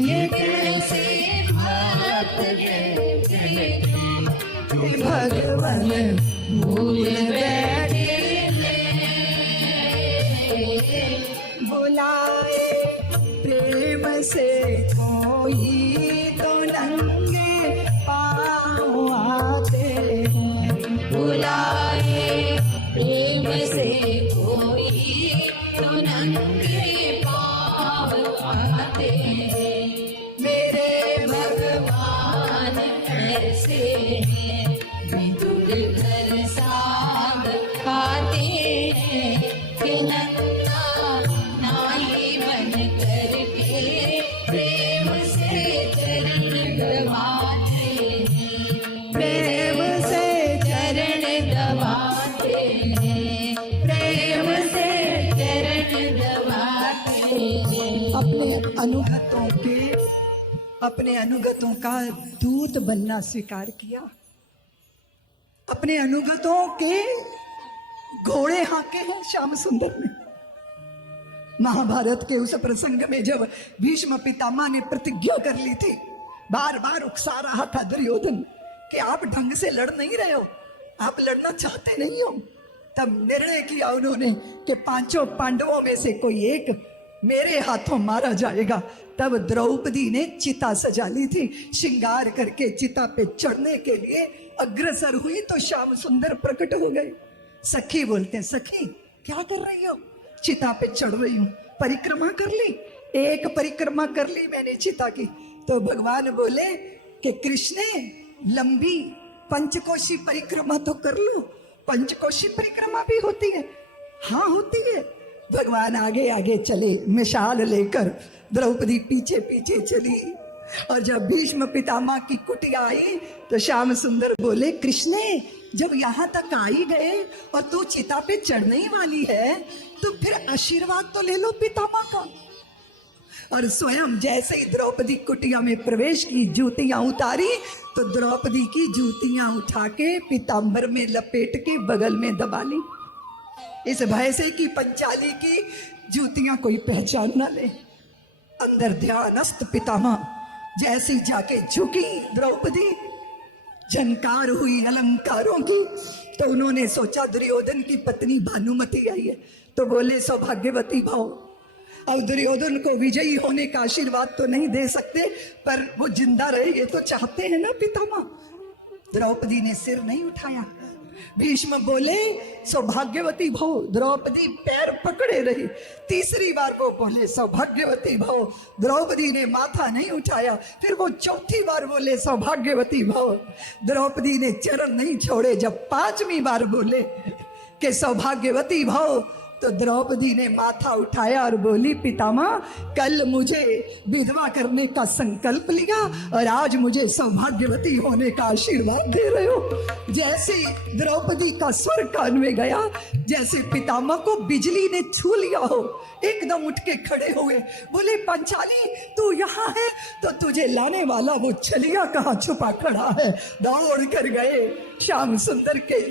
ये कैसे बात है कि भगवान भूल बैठे बुलाए प्रेम से कोई तो नंगे पाँव आते हैं, बुलाए प्रेम से कोई तो नंगे पाँव आते हैं। मेरे भगवान ऐसे हैं, विदुर घर साग खाते हैं, कि नंदा नाई बन करके प्रेम से चरण दबाते हैं। प्रेम से चरण दबाते हैं, प्रेम से चरण दबाते हैं। अपने अनुगतों का दूत बनना स्वीकार किया, अपने अनुगतों के घोड़े हाके हैं श्याम सुंदर ने। महाभारत के उस प्रसंग में जब भीष्म पितामह ने प्रतिज्ञा कर ली थी बार बार उकसा रहा था दुर्योधन कि आप ढंग से लड़ नहीं रहे हो, आप लड़ना चाहते नहीं हो। तब निर्णय किया उन्होंने कि पांचों पांडवों में से कोई एक मेरे हाथों मारा जाएगा। तब द्रौपदी ने चिता सजा ली थी, श्रृंगार करके चिता पे चढ़ने के लिए अग्रसर हुई तो श्याम सुंदर प्रकट हो गए। सखी बोलते हैं, सखी क्या कर रही हो? चिता पे चढ़ रही हूं, परिक्रमा कर ली। एक परिक्रमा कर ली मैंने चिता की। तो भगवान बोले कि कृष्ण लंबी पंचकोशी परिक्रमा तो कर लो। पंचकोशी परिक्रमा भी होती है? हाँ होती है। भगवान आगे आगे चले मिसाल लेकर, द्रौपदी पीछे पीछे चली। और जब भीष्म पितामह की कुटिया आई तो श्याम सुंदर बोले, कृष्ण जब यहाँ तक आ ही गए और तू चिता पे चढ़ने ही वाली है तो फिर आशीर्वाद तो ले लो पितामह का। और स्वयं जैसे ही द्रौपदी कुटिया में प्रवेश की, जूतियां उतारी तो द्रौपदी की जूतियां उठा के पीताम्बर में लपेट के बगल में दबा ली, इस भय से कि पंचाली की जूतियां कोई पहचान ना ले। अंदर ध्यानस्थ पितामह जैसी जाके झुकी द्रौपदी, झनकार हुई अलंकारों की। तो उन्होंने सोचा दुर्योधन की पत्नी भानुमति आई है, तो बोले सौभाग्यवती भाव। अब दुर्योधन को विजयी होने का आशीर्वाद तो नहीं दे सकते, पर वो जिंदा रहे ये तो चाहते हैं ना पितामह। द्रौपदी ने सिर नहीं उठाया। भीष्म बोले सौभाग्यवती भव। द्रौपदी पैर पकड़े रही। तीसरी बार वो बोले सौभाग्यवती भव। द्रौपदी ने माथा नहीं उठाया। फिर वो चौथी बार बोले सौभाग्यवती भव। द्रौपदी ने चरण नहीं छोड़े। जब पांचवी बार बोले कि सौभाग्यवती भव तो द्रौपदी ने माथा उठाया और बोली, पितामह कल मुझे विधवा करने का संकल्प लिया और आज मुझे सौभाग्यवती होने का आशीर्वाद दे रहे हो। जैसे द्रौपदी का स्वर कान में गया, जैसे पितामह को बिजली ने छू लिया हो, एकदम उठ के खड़े हुए। बोले पंचाली तू यहाँ है तो तुझे लाने वाला वो छलिया कहाँ छुपा खड़ा है। दौड़ कर गए, श्याम सुंदर के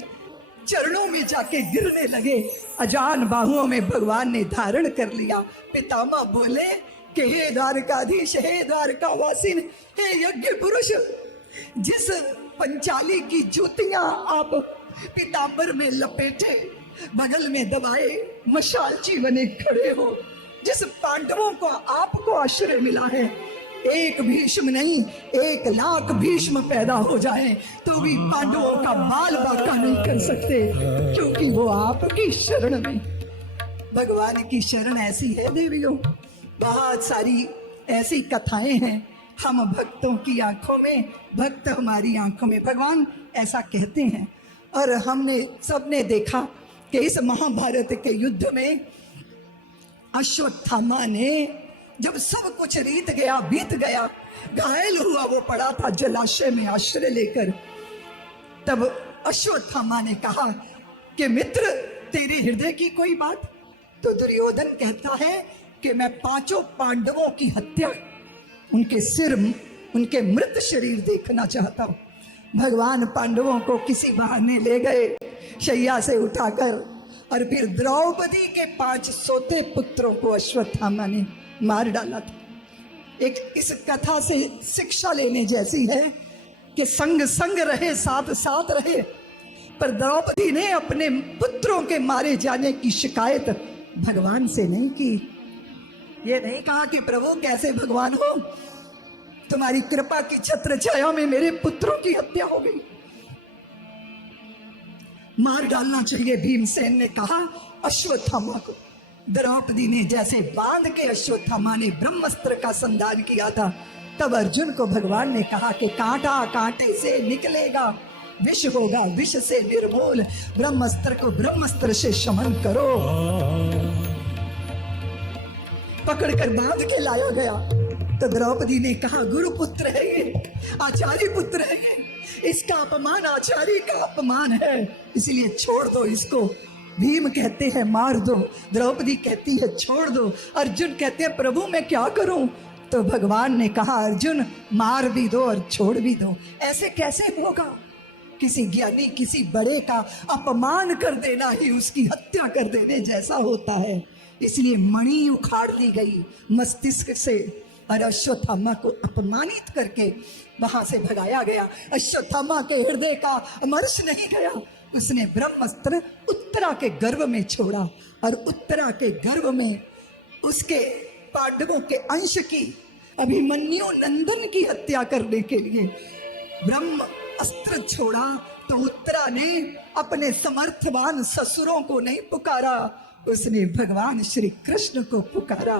चरणों में जाके गिरने लगे। अजान बाहुओं में भगवान ने धारण कर लिया। पितामह बोले कि हे द्वारकाधीश, हे द्वारकावासिन, हे यज्ञ पुरुष, जिस पंचाली की जूतियां आप पीताम्बर में लपेटे, बगल में दबाए, मशालची बने खड़े हो, जिस पांडवों को आपको आश्रय मिला है, एक भीष्म नहीं 1,00,000 भीष्म पैदा हो जाए तो भी पांडवों का बाल बांका नहीं कर सकते, क्योंकि वो आपकी शरण में। भगवान की शरण ऐसी है देवियों, बहुत सारी ऐसी कथाएं हैं। हम भक्तों की आंखों में, भक्त हमारी आंखों में, भगवान ऐसा कहते हैं। और हमने सबने देखा कि इस महाभारत के युद्ध में अश्वत्थामा ने जब सब कुछ रीत गया, बीत गया, घायल हुआ, वो पड़ा था जलाशय में आश्रय लेकर, तब अश्वत्थामा ने कहा कि मित्र तेरे हृदय की कोई बात? तो दुर्योधन कहता है कि मैं 5 पांडवों की हत्या, उनके सिर, उनके मृत शरीर देखना चाहता हूं। भगवान पांडवों को किसी बहाने ले गए शैया से उठाकर, और फिर द्रौपदी के 5 सोते पुत्रों को अश्वत्थामा ने मार डाला था। एक इस कथा से शिक्षा लेने जैसी है कि संग संग रहे, साथ साथ रहे। पर द्रौपदी ने अपने पुत्रों के मारे जाने की शिकायत भगवान से नहीं की। ये नहीं कहा कि प्रभु कैसे भगवान हो, तुम्हारी कृपा की छत्र छाया में मेरे पुत्रों की हत्या हो गई, मार डालना चाहिए। भीमसेन ने कहा अश्वत्थामा को। द्रौपदी ने जैसे बांध के अश्वत्थामा ने ब्रह्मास्त्र का संधान किया था, तब अर्जुन को भगवान ने कहा कि कांटा कांटे से निकलेगा, विष होगा विष से निर्मूल, ब्रह्मास्त्र को ब्रह्मास्त्र से शमन करो। पकड़कर बांध के लाया गया तो द्रौपदी ने कहा गुरुपुत्र है ये, आचार्य पुत्र है ये, इसका अपमान आचार्य का अपमान है, इसलिए छोड़ दो इसको। भीम कहते हैं मार दो, द्रौपदी कहती है छोड़ दो, अर्जुन कहते हैं प्रभु मैं क्या करूं? तो भगवान ने कहा अर्जुन मार भी दो और छोड़ भी दो। ऐसे कैसे होगा? किसी ज्ञानी, किसी बड़े का अपमान कर देना ही उसकी हत्या कर देने जैसा होता है। इसलिए मणि उखाड़ ली गई मस्तिष्क से, और अश्वत्थामा को अपमानित करके वहां से भगाया गया। अश्वत्थामा के हृदय का अमरश नहीं गया। उसने ब्रह्मास्त्र उत्तरा के गर्भ में छोड़ा और उत्तरा के गर्भ में उसके पांडवों के अंश की अभिमन्यु नंदन की हत्या करने के लिए ब्रह्म अस्त्र छोड़ा। तो उत्तरा ने अपने समर्थवान ससुरों को नहीं पुकारा, उसने भगवान श्री कृष्ण को पुकारा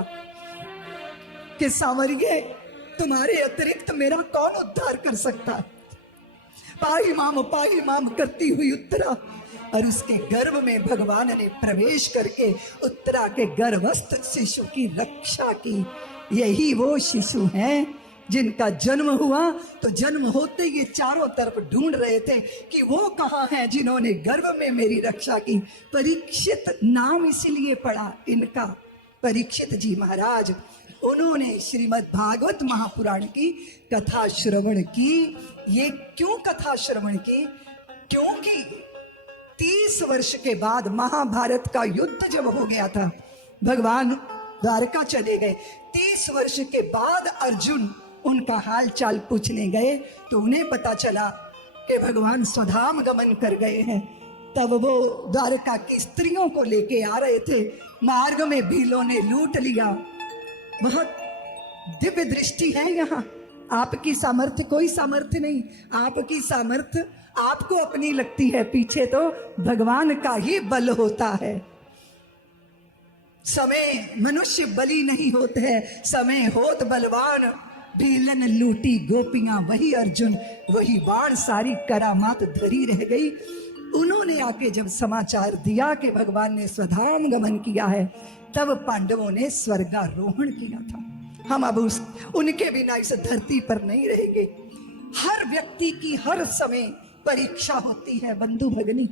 कि सामरिये, तुम्हारे अतिरिक्त मेरा कौन उद्धार कर सकता है। पाही माम करती हुई उत्तरा और उसके गर्भ में भगवान ने प्रवेश करके उत्तरा के गर्भस्थ शिशु की रक्षा की। यही वो शिशु हैं जिनका जन्म हुआ तो जन्म होते ये चारों तरफ ढूंढ रहे थे कि वो कहाँ हैं जिन्होंने गर्भ में मेरी रक्षा की। परीक्षित नाम इसीलिए पड़ा इनका, परीक्षित जी महाराज। उन्होंने श्रीमद् भागवत महापुराण की कथा श्रवण की। ये क्यों कथा श्रवण की? क्योंकि 30 वर्ष के बाद महाभारत का युद्ध जब हो गया था, भगवान द्वारका चले गए। 30 वर्ष के बाद अर्जुन उनका हाल चाल पूछने गए तो उन्हें पता चला कि भगवान स्वधाम गमन कर गए हैं। तब वो द्वारका की स्त्रियों को लेके आ रहे थे, मार्ग में भीलों ने लूट लिया। बहुत दिव्य दृष्टि है यहाँ। आपकी सामर्थ्य कोई सामर्थ्य नहीं, आपकी सामर्थ्य आपको अपनी लगती है, पीछे तो भगवान का ही बल होता है। समय मनुष्य बली नहीं होते हैं, समय होत बलवान। भीलन लूटी गोपियां वही अर्जुन, वही बाण सारी करामात धरी रह गई। उन्होंने आके जब समाचार दिया कि भगवान ने स्वधाम गमन किया है, तब पांडवों ने स्वर्गारोहण किया था। हम अब उनके बिना इस धरती पर नहीं रहेंगे। हर व्यक्ति की हर समय परीक्षा होती है बंधु भगनी।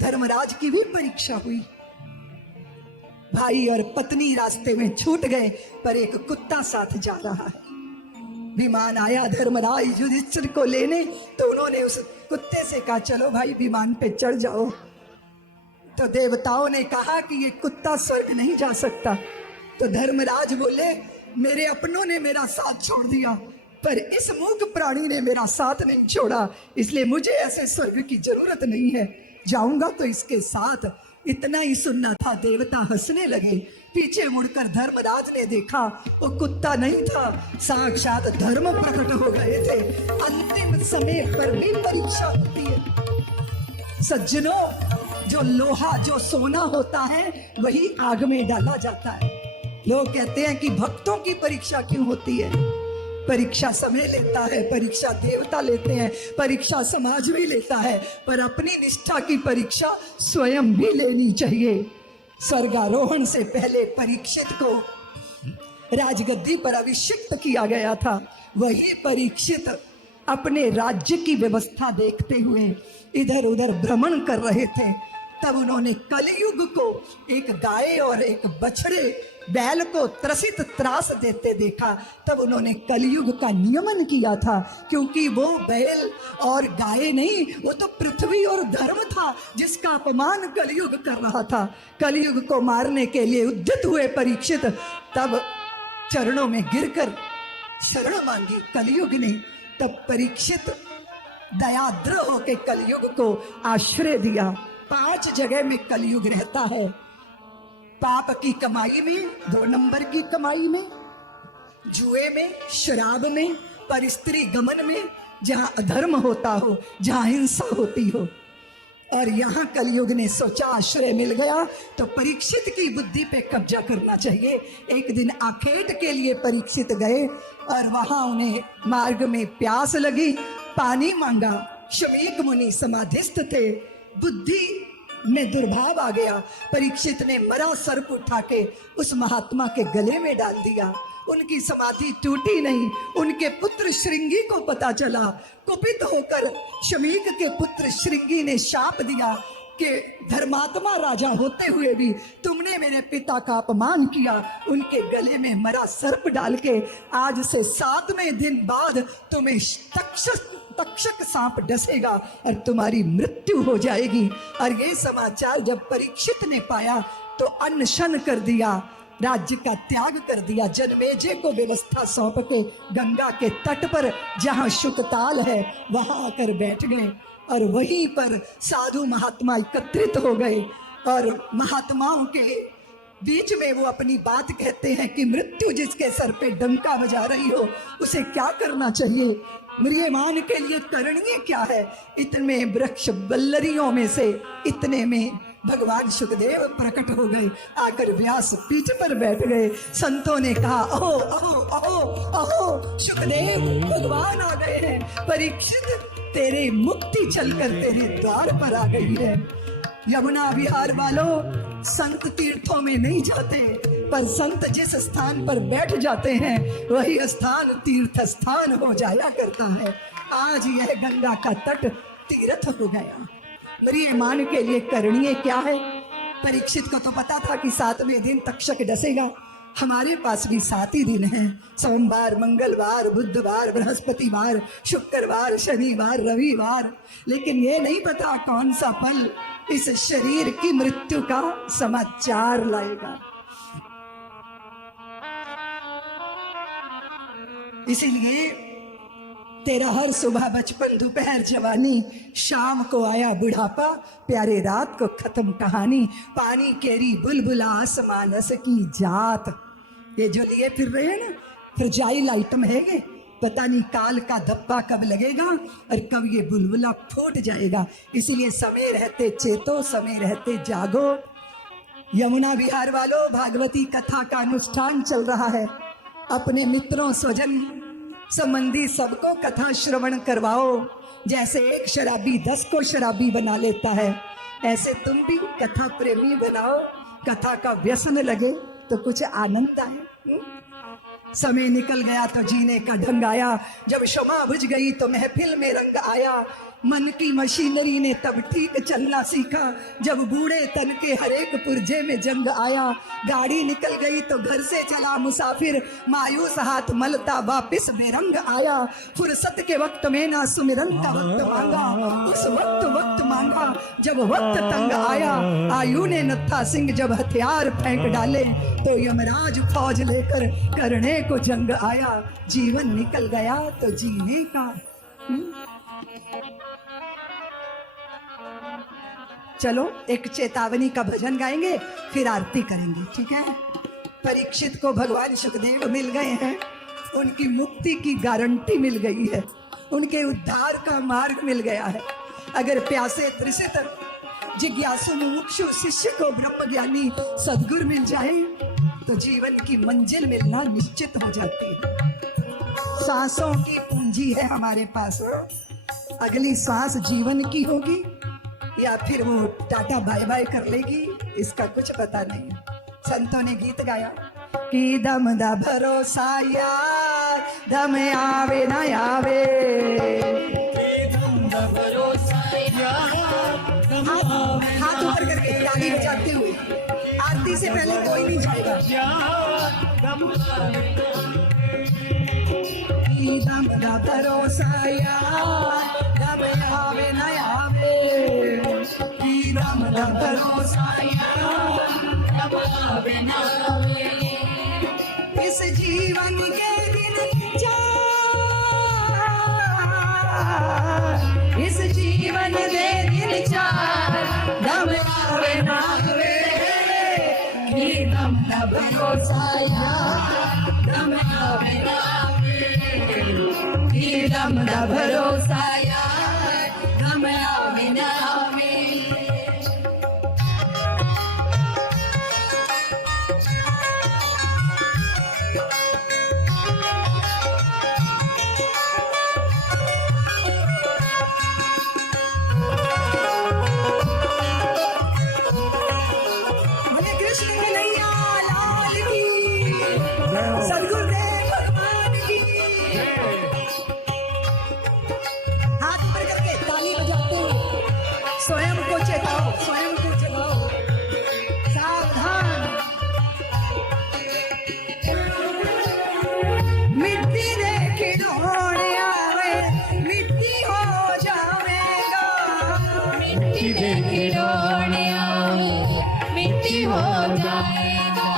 धर्मराज की भी परीक्षा हुई। भाई और पत्नी रास्ते में छूट गए, पर एक कुत्ता साथ जा रहा है। विमान आया धर्मराज युधिष्ठिर को लेने, तो उन्होंने उस कुत्ते से कहा, चलो भाई विमान पे चढ़ जाओ। तो देवताओं ने कहा कि ये कुत्ता स्वर्ग नहीं जा सकता। तो धर्मराज बोले, मेरे अपनों ने मेरा साथ छोड़ दिया, पर इस मूक प्राणी ने मेरा साथ नहीं छोड़ा, इसलिए मुझे ऐसे स्वर्ग की जरूरत नहीं है, जाऊंगा तो इसके साथ। इतना ही सुनना था, देवता हंसने लगे। पीछे मुड़कर धर्मराज ने देखा, वो कुत्ता नहीं था, साक्षात धर्म प्रकट हो गए थे। अंतिम समय पर भी परीक्षा होती है सज्जनों। जो लोहा, जो सोना होता है, वही आग में डाला जाता है। लोग कहते हैं कि भक्तों की परीक्षा क्यों होती है? परीक्षा समय लेता है, परीक्षा देवता लेते हैं, परीक्षा समाज भी लेता है, पर अपनी निष्ठा की परीक्षा स्वयं भी लेनी चाहिए। स्वर्गारोहण से पहले परीक्षित को राजगद्दी पर अभिषिक्त किया गया था। वही परीक्षित अपने राज्य की व्यवस्था देखते हुए इधर उधर भ्रमण कर रहे थे। तब उन्होंने कलयुग को एक गाय और एक बछड़े बैल को त्रसित त्रास देते देखा। तब उन्होंने कलयुग का नियमन किया था, क्योंकि वो बैल और गाय नहीं, वो तो पृथ्वी और धर्म था जिसका अपमान कलयुग कर रहा था। कलयुग को मारने के लिए उद्यत हुए परीक्षित तब चरणों में गिरकर शरण मांगी कलयुग ने। तब परीक्षित दयाद्र होकर कलयुग को आश्रय दिया। 5 जगह में कलयुग रहता है। पाप की कमाई में, 2 नंबर की कमाई में, जुए में, शराब में, पर स्त्री गमन में, जहां अधर्म होता हो, जहां हिंसा होती हो। और यहाँ कलयुग ने सोचा आश्रय मिल गया तो परीक्षित की बुद्धि पे कब्जा करना चाहिए। एक दिन आखेट के लिए परीक्षित गए और वहां उन्हें मार्ग में प्यास लगी, पानी मांगा। शमीक मुनि समाधिस्थ थे, बुद्धि में दुर्भाव आ गया। परीक्षित ने मरा सर्प उठा के उस महात्मा के गले में डाल दिया। उनकी समाधि टूटी नहीं। उनके पुत्र श्रृंगी को पता चला। कुपित होकर शमीक के पुत्र श्रृंगी ने शाप दिया कि धर्मात्मा राजा होते हुए भी तुमने मेरे पिता का अपमान किया। उनके गले में मरा सर्प डाल के आज से 7वें दिन बाद तुम्हें तक्षक सांप डसेगा और तुम्हारी मृत्यु हो जाएगी। और ये समाचार जब परीक्षित ने पाया तो अनशन कर दिया। राज्य का त्याग कर दिया। जनमेजय को व्यवस्था सौंप के गंगा के तट पर जहां शुकताल है वहां आकर बैठ गए और वहीं पर साधु महात्मा एकत्रित हो गए और महात्माओं के बीच में वो अपनी बात कहते हैं कि मृत्यु जिसके सर पे डंका बजा रही हो उसे क्या करना चाहिए, म्रियमान के लिए करणीय क्या है। इतने वृक्ष बल्लरियों में से इतने में भगवान सुखदेव प्रकट हो गए, आकर व्यास पीठ पर बैठ गए। संतों ने कहा अहो अहो अहो अहो सुखदेव भगवान आ गए हैं, परीक्षित तेरे मुक्ति चलकर तेरे द्वार पर आ गई है। यमुना विहार वालों, संत तीर्थों में नहीं जाते, पर संत जिस स्थान पर बैठ जाते हैं वही स्थान तीर्थ स्थान हो जाया करता है। आज यह गंगा का तट तीर्थ हो गया। म्रियमान के लिए करणीय क्या है। परीक्षित को तो पता था कि 7वें दिन तक्षक डसेगा। हमारे पास भी 7 ही दिन हैं, सोमवार, मंगलवार, बुधवार, बृहस्पतिवार, शुक्रवार, शनिवार, रविवार, लेकिन ये नहीं पता कौन सा पल इस शरीर की मृत्यु का समाचार लाएगा। इसीलिए तेरा हर सुबह बचपन, दोपहर जवानी, शाम को आया बुढ़ापा, प्यारे रात को खत्म कहानी, पानी केरी बुलबुला आसमानस की जात। ये जो लिए फिर रहे हैं ना फ्रजाइल आइटम है, ये पता नहीं काल का धब्बा कब लगेगा और कब ये बुलबुला फूट जाएगा। इसीलिए समय रहते चेतो, समय रहते जागो। यमुना विहार वालों, भागवती कथा का अनुष्ठान चल रहा है। अपने मित्रों, स्वजन, संबंधी सबको कथा श्रवण करवाओ। जैसे एक शराबी 10 को शराबी बना लेता है, ऐसे तुम भी कथा प्रेमी बनाओ। कथा का व्यसन लगे तो कुछ आनंद आए। समय निकल गया तो जीने का ढंग आया, जब क्षमा बुझ गई तो महफिल में रंग आया। मन की मशीनरी ने तब ठीक चलना सीखा, जब बूढ़े तन के हरेक पुर्जे में जंग आया। गाड़ी निकल गई तो घर से चला मुसाफिर, मायूस हाथ मलता वापिस बेरंग आया। फुर्सत के वक्त में ना सुमिरन का वक्त मांगा, उस वक्त मांगा जब वक्त तंग आया। आयु ने नत्था सिंह जब हथियार फेंक डाले, तो यमराज फौज लेकर करने को जंग आया। जीवन निकल गया तो जीने का। चलो एक चेतावनी का भजन गाएंगे, फिर आरती करेंगे, ठीक है। परीक्षित को भगवान सुखदेव मिल गए हैं, उनकी मुक्ति की गारंटी मिल गई है, उनके उद्धार का मार्ग मिल गया है। अगर प्यासे तृषित जिज्ञासु मुमुक्षु शिष्य को ब्रह्म ज्ञानी सद्गुरु मिल जाए तो जीवन की मंजिल मिलना निश्चित हो जाती है। सांसों की पूंजी है हमारे पास, अगली सांस जीवन की होगी या फिर वो टाटा बाय बाय कर लेगी, इसका कुछ पता नहीं। संतों ने गीत गाया कि दम दा भरोसा यार, दम आवे ना आवे। हाथ ऊपर करके ताली बजाते हुए, आरती से पहले कोई नहीं जाएगा। दम दा भरोसा यार, दम आवे ना आवे। दम दा भरोसा यार, दम आवे ना आवे। इस जीवन के दिन चार, इस जीवन दे दिन चार, दम आवे ना आवे। दम दा भरोसा यार, दम आवे ना आवे। दम दा भरोसा यार, दम आवे ना आवे। स्वयं को चेताओ, स्वयं को चेताओ, सावधान। मिट्टी दे खिलौने आवे, मिट्टी हो जावेगा। मिट्टी दे खिलौने आवे, मिट्टी हो जाएगा।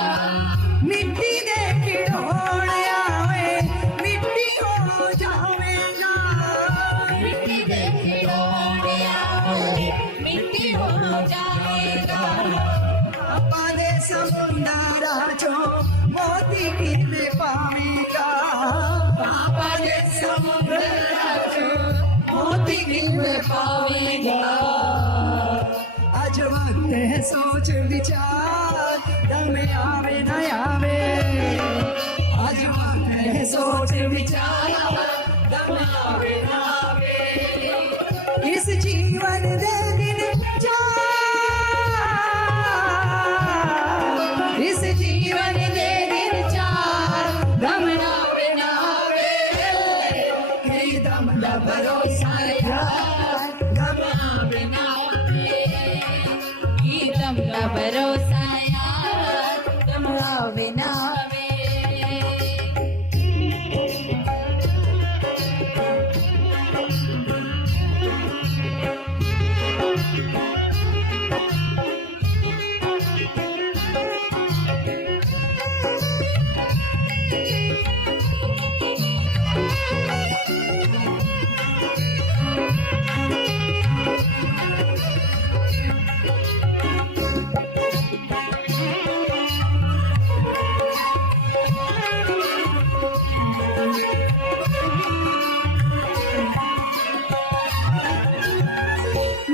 मिट्टी हो जाएगा। पाने समुंदरा जो मोती गिरने पावेगा। पापा ने समुद्र जो मोती गिर पावेगा। आज वक्त है सोच विचार दम आवे न आवे। आज वक्त है सोच विचार दम आवे ना आवे। इस जीवन दे दिन चार। इस जीवन दे दिन चार दम आवे न आवे। मेरी दम का भरोसा यार दम आवे न दम का भरोसा यार दम आवे ना आवे।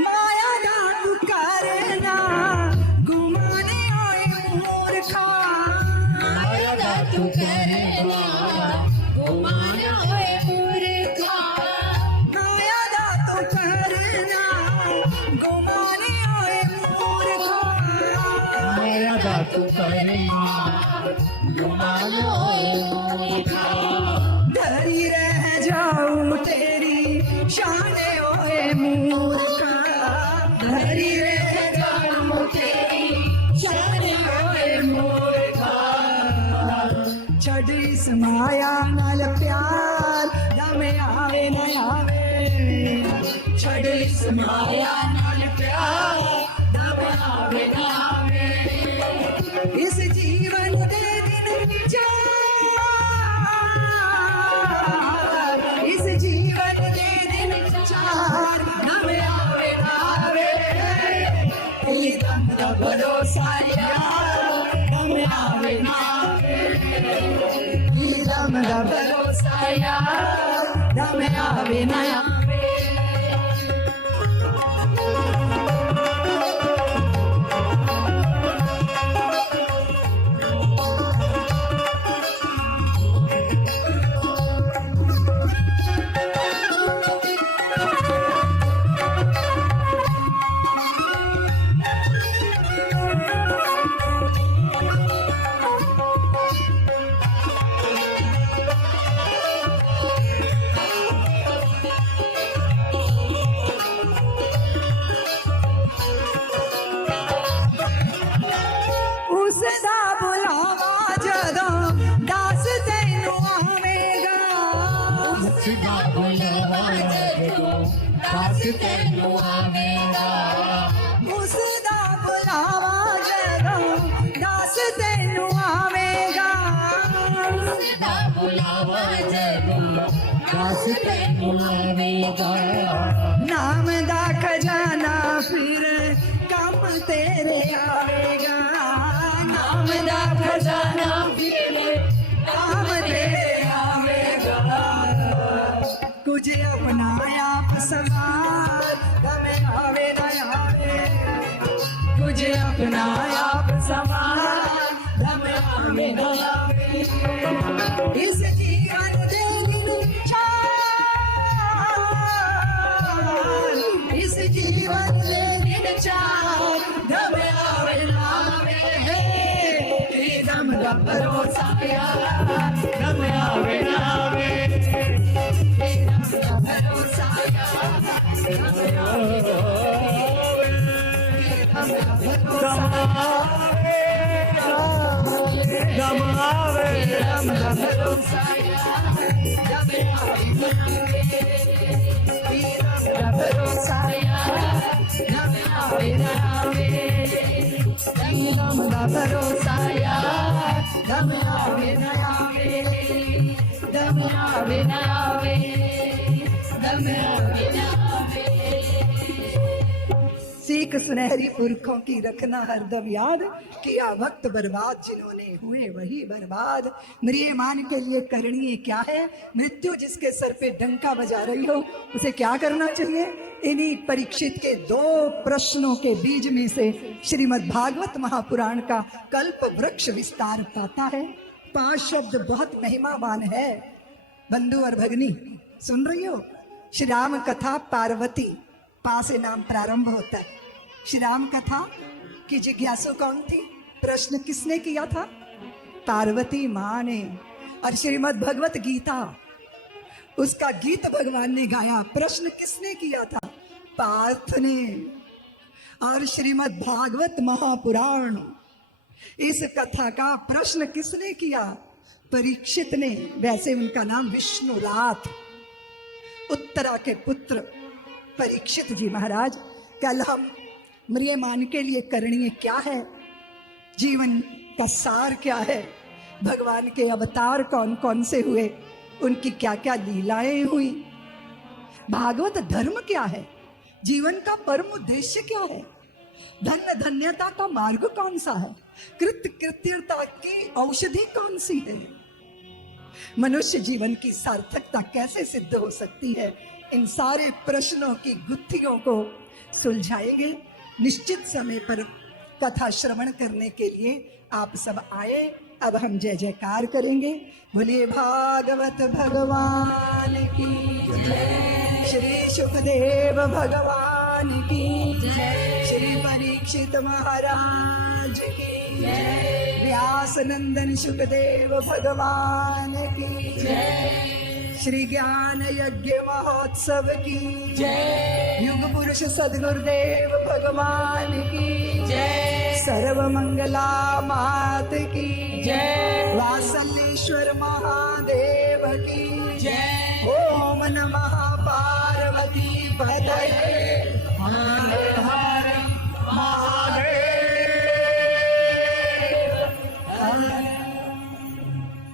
माया दा तू करना गुमाने होए मूर्खा। माया दा तू करना घुमाना होए मूर्खा। माया दा तू करना गुमाने होए मूर्खा। माया दा तू करना घुमाना होए मूर्खा। डरी रह जाऊं तेरी शाने होए मूर्खा। डरी रह जाऊं तेरी शाने होए मूर्खा। छड़ इस माया नाल प्यार दम आवे न आवे। छड़ इस माया नाल प्यार दम आवे न आवे। इस जीवन दे दिन चार। इस जीवन दे दिन चार दम आवे न आवे। ये दम का भरोसा यार दम आवे न आवे। ये दम का भरोसा यार दम आवे न आवे। उसदा बुलावा जदों दस तैनू आवेगा। उसदा बुलावा जदों दस तैनू आवेगा। उसदा बुलावा जदों दस तैनू आवेगा। उसदा बुलावा जदों दस तैनू आवेगा। नाम दा खजाना फिर कम तेरे आवेगा। नाम दा खजाना फिर काम तेरे आवेगा। कुछ अपना आप संभाल दम आवे न आवे। कुछ अपना आप संभाल दम आवे न आवे। इस जीवन दे दिन चार। इस जीवन दे दिन चार दम आवे न आवे। ये दम का भरोसा यार दम आवे न आवे। ये दम का भरोसा यार दम आवे न आवे। ये दम का भरोसा दम आवे दम का भरोसा यार दम आवे न आवे। ये दम का भरोसा यार दम आवे न आवे। दम का भरोसा यार दम आवे न आवे। दम आवे न आवे। दम आवे न आवे। सीख सुनहरी पुरखों की रखना हरदम याद, किया वक्त बर्बाद जिन्होंने हुए वही बर्बाद। म्रियमान के लिए करणीय क्या है? मृत्यु जिसके सर पे डंका बजा रही हो उसे क्या करना चाहिए? इन्हीं परीक्षित के 2 प्रश्नों के बीज में से श्रीमद् भागवत महापुराण का कल्प वृक्ष विस्तार पाता है। 5 शब्द बहुत महिमावान है। बंधु और भगनी सुन रही हो? श्री राम कथा पार्वती, पा से नाम प्रारंभ होता है। श्री राम कथा की जिज्ञासु कौन थी? प्रश्न किसने किया था? पार्वती माँ ने। और श्रीमद् भगवत गीता, उसका गीत भगवान ने गाया। प्रश्न किसने किया था? पार्थ ने। और श्रीमद् भागवत महापुराण, इस कथा का प्रश्न किसने किया? परीक्षित ने। वैसे उनका नाम विष्णुराथ, उत्तरा के पुत्र परीक्षित जी महाराज। कल हम म्रियमान के लिए करणीय क्या है, जीवन का सार क्या है, भगवान के अवतार कौन कौन से हुए, उनकी क्या क्या लीलाएं हुई, भागवत धर्म क्या है, जीवन का परम उद्देश्य क्या है, धन्य धन्यता का मार्ग कौन सा है, कृत्य कृत्यता की औषधि कौन सी है, मनुष्य जीवन की सार्थकता कैसे सिद्ध हो सकती है, इन सारे प्रश्नों की गुत्थियों को सुलझाएंगे। निश्चित समय पर कथा श्रवण करने के लिए आप सब आए। अब हम जय जयकार करेंगे। बोलिए भागवत भगवान की जय, श्री सुखदेव भगवान की जय, श्री परीक्षित महाराज की जय, व्यास नंदन सुखदेव भगवान की जय, श्री ज्ञान यज्ञ महोत्सव की जय, युग पुरुष सद्गुरुदेव भगवान की जय, सर्व मंगला मात की जय, वासल्येश्वर महादेव की जय, ओम नमः पार्वती पतये हर हर महादेव।